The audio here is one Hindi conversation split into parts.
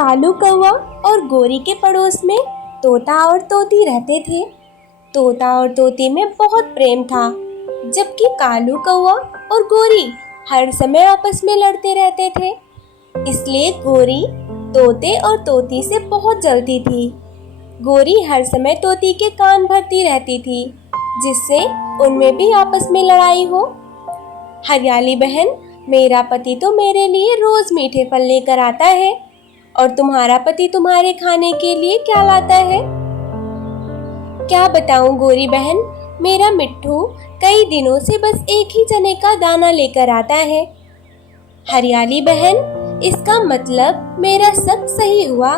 कालू कौवा और गोरी के पड़ोस में तोता और तोती रहते थे। तोता और तोती में बहुत प्रेम था, जबकि कालू कौवा और गोरी हर समय आपस में लड़ते रहते थे। इसलिए गोरी तोते और तोती से बहुत जलती थी। गोरी हर समय तोती के कान भरती रहती थी, जिससे उनमें भी आपस में लड़ाई हो। हरियाली बहन, मेरा पति तो मेरे लिए रोज मीठे फल लेकर आता है, और तुम्हारा पति तुम्हारे खाने के लिए क्या लाता है? क्या बताऊं गोरी बहन, मेरा मिट्ठू कई दिनों से बस एक ही चने का दाना लेकर आता है। हरियाली बहन, इसका मतलब मेरा सब सही हुआ।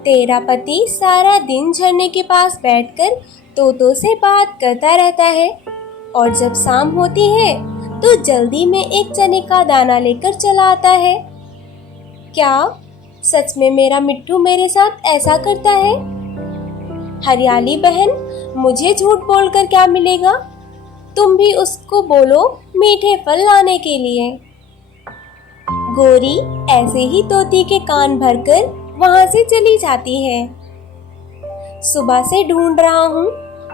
तेरा पति सारा दिन झरने के पास बैठकर तोतों से बात करता रहता है, और जब शाम होती है तो जल्दी में एक चने का दाना लेकर चला आता है। क्या सच में मेरा मिट्ठू मेरे साथ ऐसा करता है? हरियाली बहन, मुझे झूठ बोलकर क्या मिलेगा? तुम भी उसको बोलो मीठे फल लाने के लिए। गोरी ऐसे ही तोती के कान भरकर वहां से चली जाती है। सुबह से ढूंढ रहा हूँ,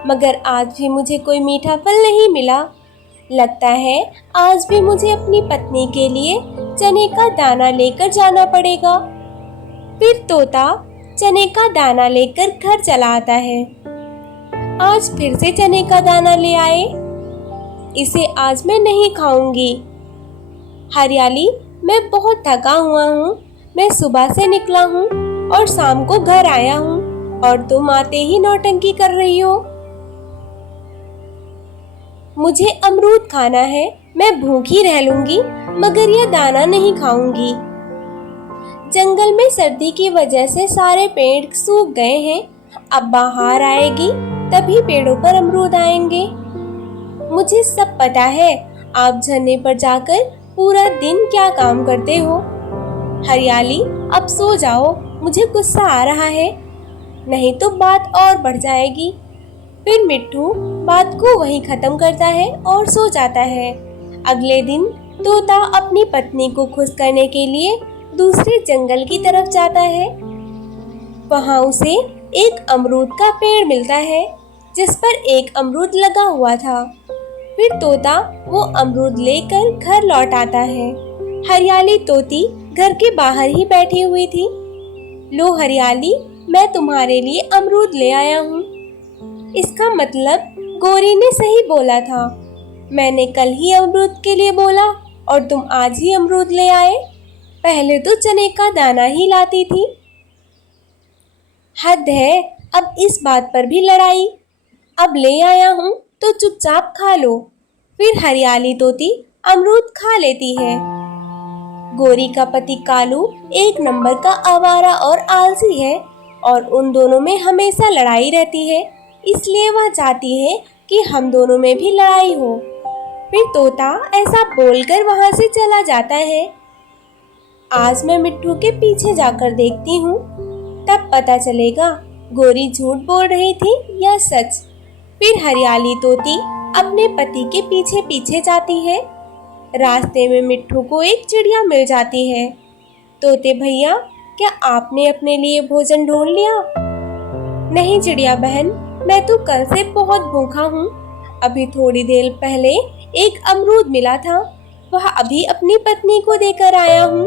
मगर आज भी मुझे कोई मीठा फल नहीं मिला। लगता है आज भी मुझे अपनी पत्नी के लिए चने का दाना लेकर जाना पड़ेगा। फिर तोता चने का दाना लेकर घर चला आता है। आज फिर से चने का दाना ले आए। इसे आज मैं नहीं खाऊंगी। हरियाली, मैं बहुत थका हुआ हूँ। मैं सुबह से निकला हूँ और शाम को घर आया हूँ, और तुम आते ही नौटंकी कर रही हो। मुझे अमरूद खाना है, मैं भूखी रह लूंगी, मगर यह दाना नहीं खाऊंगी। जंगल में सर्दी की वजह से सारे पेड़ सूख गए हैं। अब बाहर आएगी तभी पेड़ों पर अमरूद आएंगे। मुझे सब पता है, आप झरने पर जाकर पूरा दिन क्या काम करते हो। हरियाली, अब सो जाओ, मुझे गुस्सा आ रहा है, नहीं तो बात और बढ़ जाएगी। फिर मिट्ठू बात को वहीं खत्म करता है और सो जाता है। अगले दिन तोता अपनी पत्नी को खुश करने के लिए दूसरे जंगल की तरफ जाता है। वहां उसे एक अमरूद का पेड़ मिलता है, जिस पर एक अमरूद लगा हुआ था। फिर तोता वो अमरूद लेकर घर लौट आता है। हरियाली तोती घर के बाहर ही बैठी हुई थी। लो हरियाली, मैं तुम्हारे लिए अमरूद ले आया हूँ। इसका मतलब गोरी ने सही बोला था। मैंने कल ही अमरूद के लिए बोला और तुम आज ही अमरूद ले आए। पहले तो चने का दाना ही लाती थी। हद है, अब इस बात पर भी लड़ाई। अब ले आया हूँ तो चुपचाप खा लो। फिर हरियाली तोती अमरूद खा लेती है। गोरी का पति कालू एक नंबर का आवारा और आलसी है, और उन दोनों में हमेशा लड़ाई रहती है। इसलिए वह चाहती है कि हम दोनों में भी लड़ाई हो। फिर तोता ऐसा बोलकर वहां से चला जाता है। आज मैं मिट्ठू के पीछे जाकर देखती हूँ, तब पता चलेगा गोरी झूठ बोल रही थी या सच। फिर हरियाली तोती अपने पति के पीछे पीछे जाती है। रास्ते में मिट्ठू को एक चिड़िया मिल जाती है। तोते भैया, क्या आपने अपने लिए भोजन ढूंढ लिया? नहीं चिड़िया बहन, मैं तो कल से बहुत भूखा हूँ। अभी थोड़ी देर पहले एक अमरूद मिला था, वह अभी अपनी पत्नी को देकर आया हूँ,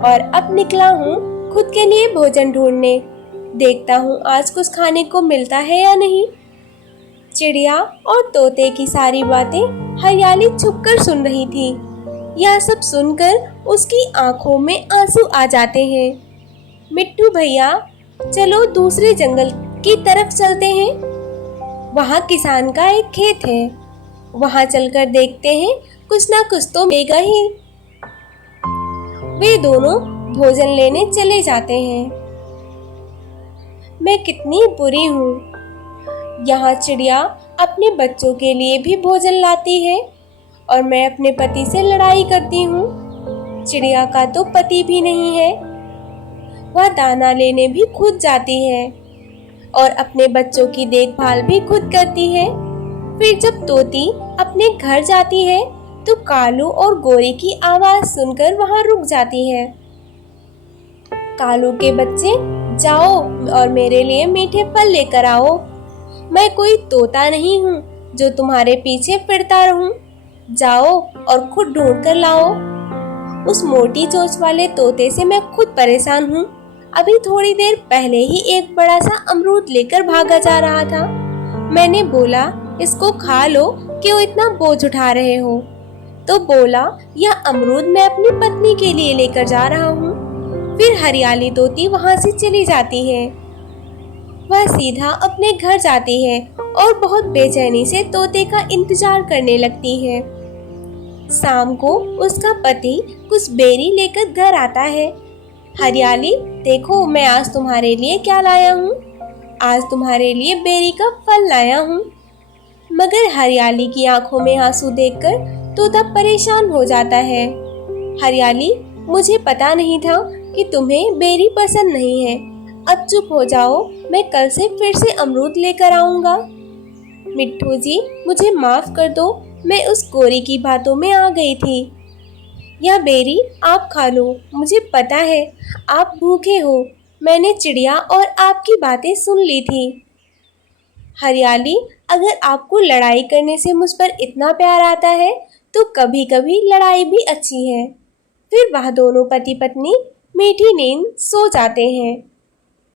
और अब निकला हूँ खुद के लिए भोजन ढूंढने। देखता हूँ आज कुछ खाने को मिलता है या नहीं। चिड़िया और तोते की सारी बातें हरियाली छुपकर सुन रही थी। यह सब सुनकर उसकी आंखों में आंसू आ जाते हैं। मिट्ठू भैया, चलो दूसरे जंगल की तरफ चलते हैं। वहाँ किसान का एक खेत है, वहाँ चलकर देखते हैं, कुछ ना कुछ तो मिलेगा ही। वे दोनों भोजन लेने चले जाते हैं। मैं कितनी बुरी हूँ। यहाँ चिड़िया अपने बच्चों के लिए भी भोजन लाती है, और मैं अपने पति से लड़ाई करती हूँ। चिड़िया का तो पति भी नहीं है। वह दाना लेने भी खुद जाती है, और अपने बच्चों की देखभाल भी खुद करती है। फिर जब तोती अपने घर जाती है तो कालू और गोरी की आवाज सुनकर वहां रुक जाती है। कालू के बच्चे, जाओ और मेरे लिए मीठे फल लेकर आओ। मैं कोई तोता नहीं हूँ जो तुम्हारे पीछे फिरता रहूं। जाओ और खुद ढूंढ कर लाओ। उस मोटी चोंच वाले तोते से मैं खुद परेशान हूँ। अभी थोड़ी देर पहले ही एक बड़ा सा अमरूद लेकर भागा जा रहा था। मैंने बोला, इसको खा लो, क्यों इतना बोझ उठा रहे हो? तो बोला, यह अमरूद मैं अपनी पत्नी के लिए लेकर जा रहा हूँ। फिर हरियाली तोती वहाँ से चली जाती है। वह सीधा अपने घर जाती है और बहुत बेचैनी से तोते का इंतजार करने लगती है। शाम को उसका पति कुछ बेरी लेकर घर आता है। हरियाली, देखो मैं आज तुम्हारे लिए क्या लाया हूँ। आज तुम्हारे लिए बेरी का फल लाया हूँ। मगर हरियाली की आंखों में आंसू देखकर तोता परेशान हो जाता है। हरियाली, मुझे पता नहीं था कि तुम्हें बेरी पसंद नहीं है। अब चुप हो जाओ, मैं कल से फिर से अमरूद लेकर आऊंगा। मिट्ठू जी, मुझे माफ कर दो, मैं उस गोरी की बातों में आ गई थी। यह बेरी आप खा लो, मुझे पता है आप भूखे हो। मैंने चिड़िया और आपकी बातें सुन ली थी। हरियाली, अगर आपको लड़ाई करने से मुझ पर इतना प्यार आता है तो कभी कभी लड़ाई भी अच्छी है। फिर वह दोनों पति पत्नी मीठी नींद सो जाते हैं।